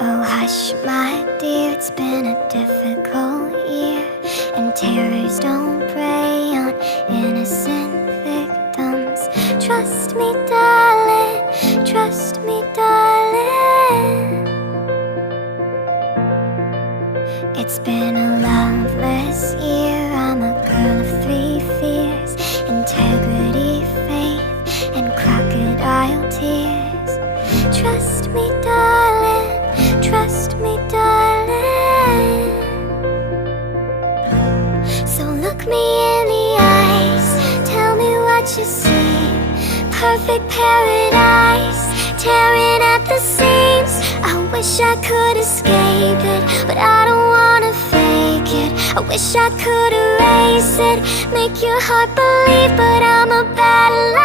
Oh, hush, my dear, it's been a difficult year, and terrors don't prey on innocent victims. Trust me, darling, trust me, darling. It's been a loveless year. I'm a girl of three fears integrity, faith, and crocodile tears. Trust me, darling, look me in the eyes, tell me what you see. Perfect paradise, tearing at the seams. I wish I could escape it, but I don't wanna fake it. I wish I could erase it, make your heart believe, but I'm a bad liar.